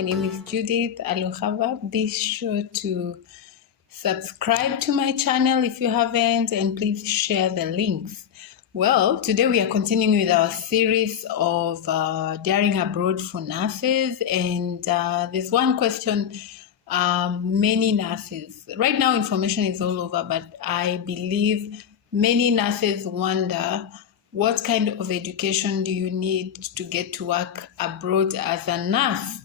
My name is Judith Aluhava. Be sure to subscribe to my channel if you haven't, and please share the links. Well, today we are continuing with our series of Daring Abroad for nurses, and there's one question many nurses, right now information is all over, but I believe many nurses wonder, what kind of education do you need to get to work abroad as a nurse?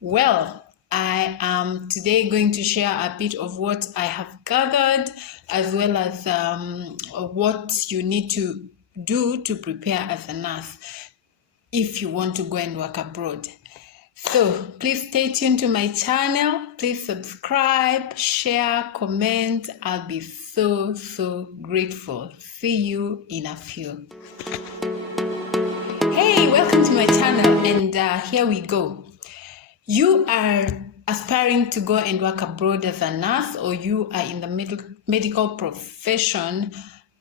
Well, I am today going to share a bit of what I have gathered, as well as what you need to do to prepare as a nurse if you want to go and work abroad. So please stay tuned to my channel. Please subscribe, share, comment. I'll be so grateful. See you in a few. Hey, welcome to my channel, and here we go. You are aspiring to go and work abroad as a nurse, or you are in the medical profession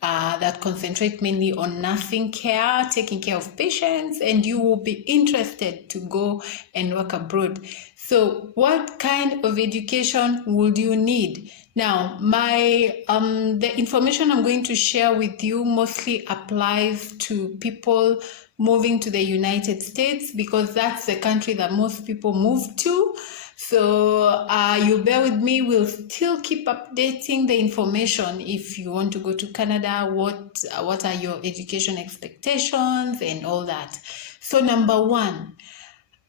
that concentrate mainly on nursing care, taking care of patients, and you will be interested to go and work abroad. So what kind of education would you need? Now, the information I'm going to share with you mostly applies to people moving to the United States, because that's the country that most people move to. So you bear with me, we'll still keep updating the information. If you want to go to Canada, what are your education expectations and all that. So number one,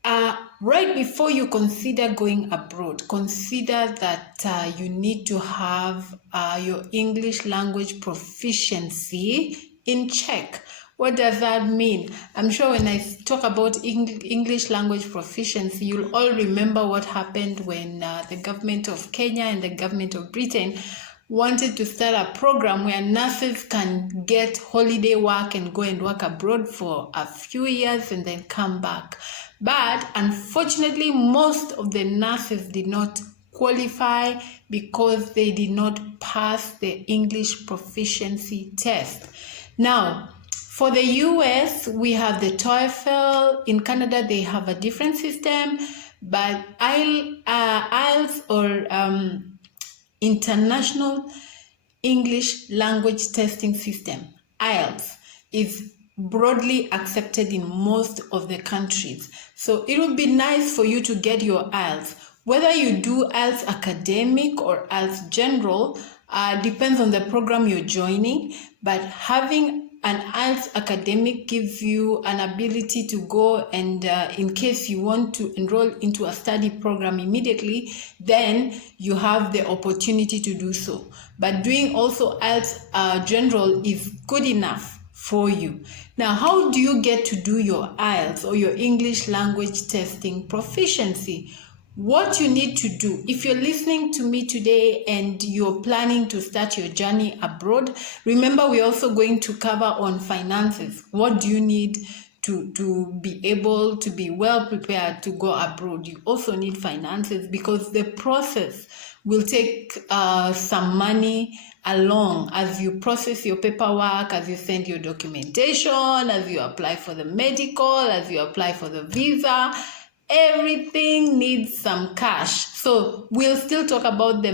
right before you consider going abroad, consider that you need to have your English language proficiency in check. What does that mean? I'm sure when I talk about English language proficiency, you'll all remember what happened when the government of Kenya and the government of Britain wanted to start a program where nurses can get holiday work and go and work abroad for a few years and then come back. But unfortunately, most of the nurses did not qualify because they did not pass the English proficiency test. Now, for the US, we have the TOEFL. In Canada, they have a different system, but IELTS, or International English Language Testing System, IELTS, is broadly accepted in most of the countries. So it would be nice for you to get your IELTS. Whether you do IELTS academic or IELTS general depends on the program you're joining, but having an IELTS academic gives you an ability to go and in case you want to enroll into a study program immediately, then you have the opportunity to do so. But doing also IELTS general is good enough for you. Now, how do you get to do your IELTS or your English language testing proficiency? What you need to do, if you're listening to me today and you're planning to start your journey abroad, remember we're also going to cover on finances. What do you need to be able to be well prepared to go abroad? You also need finances, because the process will take some money along as you process your paperwork, as you send your documentation, as you apply for the medical, as you apply for the visa. Everything needs some cash. So we'll still talk about the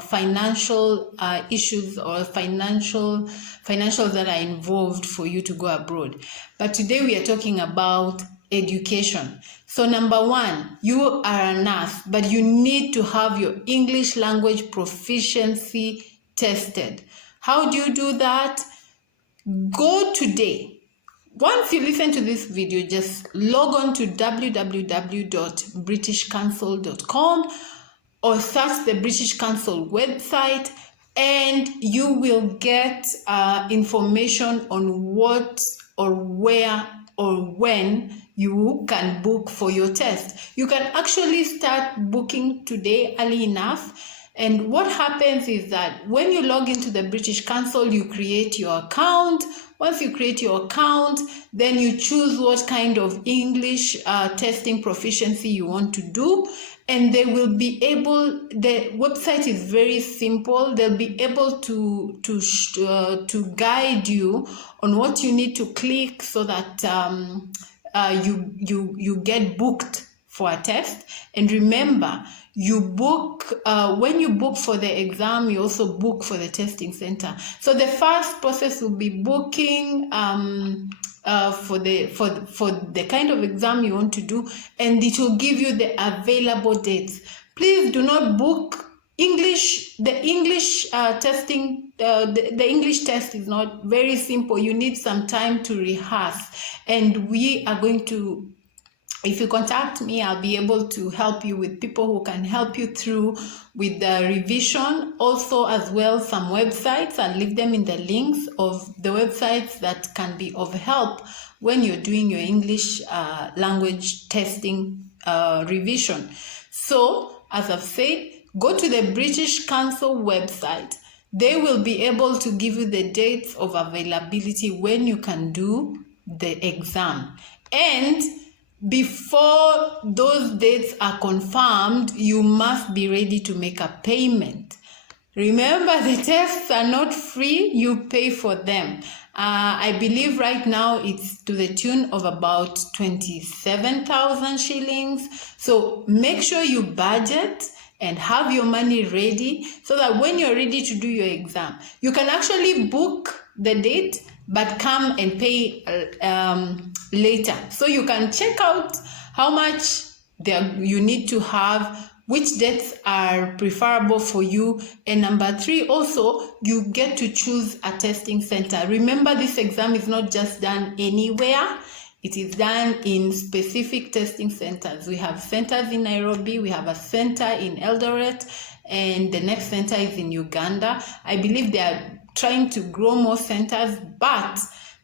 financial issues or financials that are involved for you to go abroad. But today we are talking about education. So number one, you are a nurse, but you need to have your English language proficiency tested. How do you do that? Go today. Once you listen to this video, just log on to www.britishcouncil.com or search the British Council website, and you will get information on what or where or when you can book for your test. You can actually start booking today early enough. And what happens is that when you log into the British Council, you create your account. Once you create your account, then you choose what kind of English testing proficiency you want to do. And they will be able, the website is very simple. They'll be able to guide you on what you need to click so that you get booked for a test. And remember, you book, when you book for the exam, you also book for the testing center. So the first process will be booking for the kind of exam you want to do, and it will give you the available dates. Please do not book English. The English testing, the English test is not very simple. You need some time to rehearse, and we are going to, if you contact me, I'll be able to help you with people who can help you through with the revision. Also, as well, some websites, I'll leave them in the links of the websites that can be of help when you're doing your English language testing revision. So, as I've said, go to the British Council website. They will be able to give you the dates of availability when you can do the exam. And before those dates are confirmed, you must be ready to make a payment. Remember, the tests are not free, you pay for them. I believe right now it's to the tune of about 27,000 shillings. So make sure you budget and have your money ready so that when you're ready to do your exam, you can actually book the date but come and pay later. So you can check out how much you need to have, which dates are preferable for you. And number 3, also, you get to choose a testing center. Remember, this exam is not just done anywhere. It is done in specific testing centers. We have centers in Nairobi, we have a center in Eldoret, and the next center is in Uganda. I believe they are trying to grow more centers, but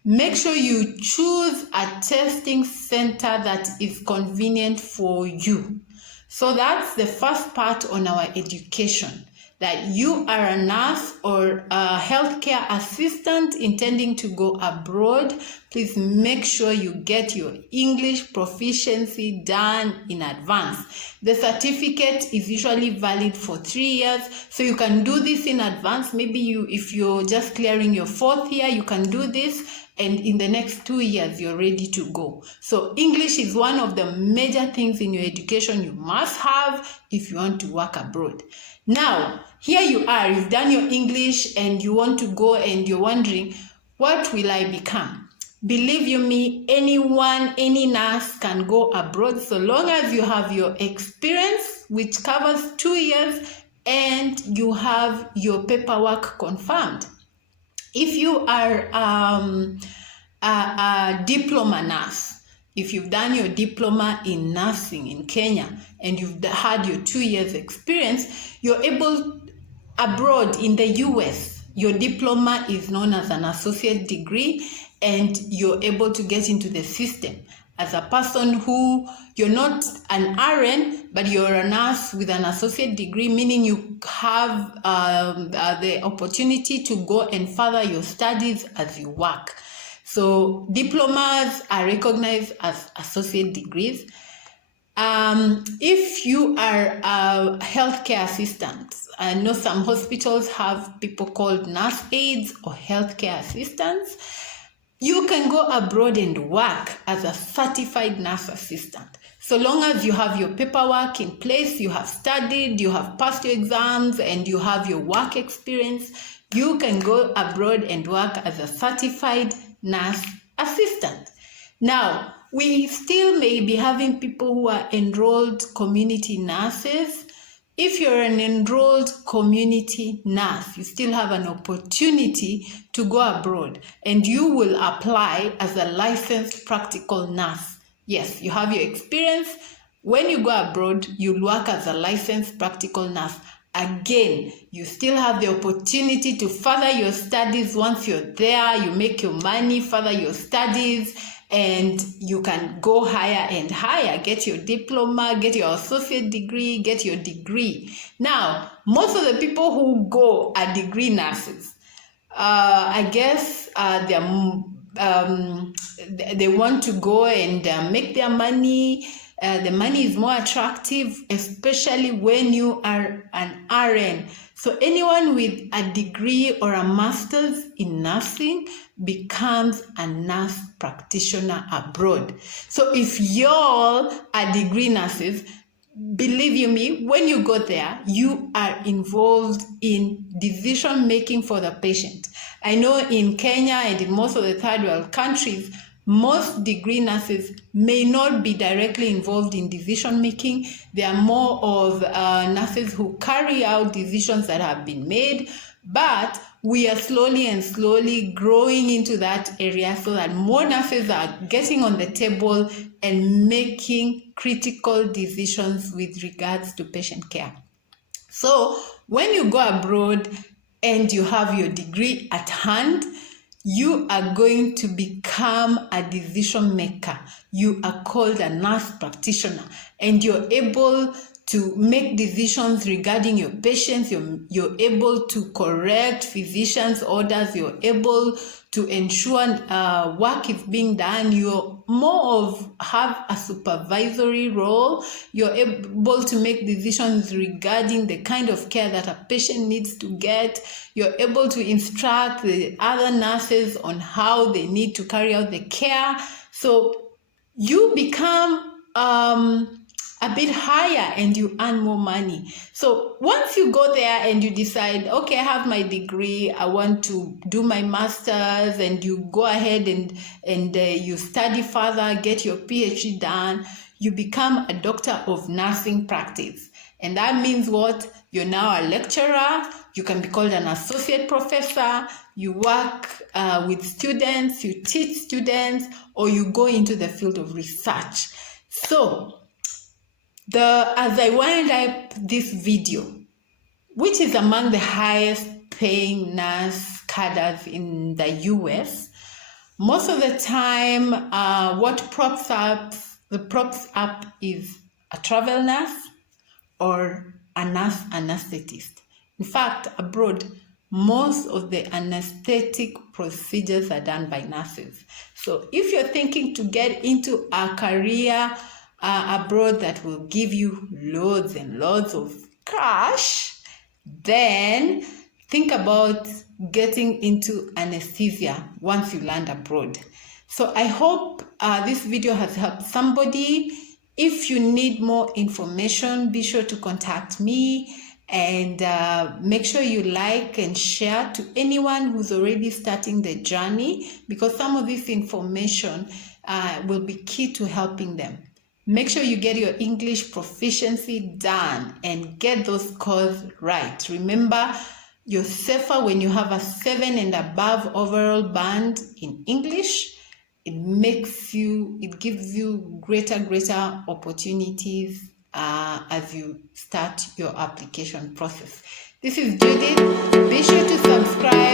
make sure you choose a testing center that is convenient for you. So that's the first part on our education, that you are a nurse or a healthcare assistant intending to go abroad. Please make sure you get your English proficiency done in advance. The certificate is usually valid for 3 years, so you can do this in advance. Maybe if you're just clearing your 4th year, you can do this, and in the next 2 years, you're ready to go. So English is one of the major things in your education you must have if you want to work abroad. Now, here you are, you've done your English and you want to go and you're wondering, what will I become? Believe you me, anyone, any nurse can go abroad so long as you have your experience, which covers 2 years, and you have your paperwork confirmed. If you are a diploma nurse, if you've done your diploma in nursing in Kenya and you've had your 2 years experience, you're able abroad in the US, your diploma is known as an associate degree, and you're able to get into the system as a person who, you're not an RN, but you're a nurse with an associate degree, meaning you have the opportunity to go and further your studies as you work. So diplomas are recognized as associate degrees. If you are a healthcare assistant, I know some hospitals have people called nurse aides or healthcare assistants. You can go abroad and work as a certified nurse assistant. So long as you have your paperwork in place, you have studied, you have passed your exams, and you have your work experience, you can go abroad and work as a certified nurse assistant. Now, we still may be having people who are enrolled community nurses. If you're an enrolled community nurse, you still have an opportunity to go abroad, and you will apply as a licensed practical nurse. Yes, you have your experience. When you go abroad, you'll work as a licensed practical nurse. Again, you still have the opportunity to further your studies. Once you're there, you make your money, further your studies, and you can go higher and higher, get your diploma, get your associate degree, get your degree. Now, most of the people who go are degree nurses. I guess they want to go and make their money. The money is more attractive, especially when you are an RN. So anyone with a degree or a master's in nursing becomes a nurse practitioner abroad. So if y'all are degree nurses, believe you me, when you go there, you are involved in decision making for the patient. I know in Kenya and in most of the third world countries, most degree nurses may not be directly involved in decision making. They are more of nurses who carry out decisions that have been made, but we are slowly growing into that area so that more nurses are getting on the table and making critical decisions with regards to patient care. So when you go abroad and you have your degree at hand, you are going to become a decision maker. You are called a nurse practitioner, and you're able to make decisions regarding your patients. You're able to correct physicians' orders. You're able to ensure work is being done. You're more of have a supervisory role. You're able to make decisions regarding the kind of care that a patient needs to get. You're able to instruct the other nurses on how they need to carry out the care. So you become a bit higher and you earn more money. So once you go there and you decide, okay, I have my degree, I want to do my master's, and you go ahead and you study further, get your PhD done, you become a doctor of nursing practice. And that means what? You're now a lecturer. You can be called an associate professor. You work with students, you teach students, or you go into the field of research. So as I wind up this video, which is among the highest paying nurse cadres in the US, most of the time what props up is a travel nurse or a nurse anesthetist. In fact, abroad, most of the anesthetic procedures are done by nurses. So if you're thinking to get into a career abroad that will give you loads and loads of cash, then think about getting into anesthesia once you land abroad. So I hope this video has helped somebody. If you need more information, be sure to contact me, and make sure you like and share to anyone who's already starting the journey, because some of this information will be key to helping them. Make sure you get your English proficiency done and get those scores right. Remember, you're safer when you have a 7 and above overall band in English. It gives you greater opportunities as you start your application process. This is Judith. Be sure to subscribe.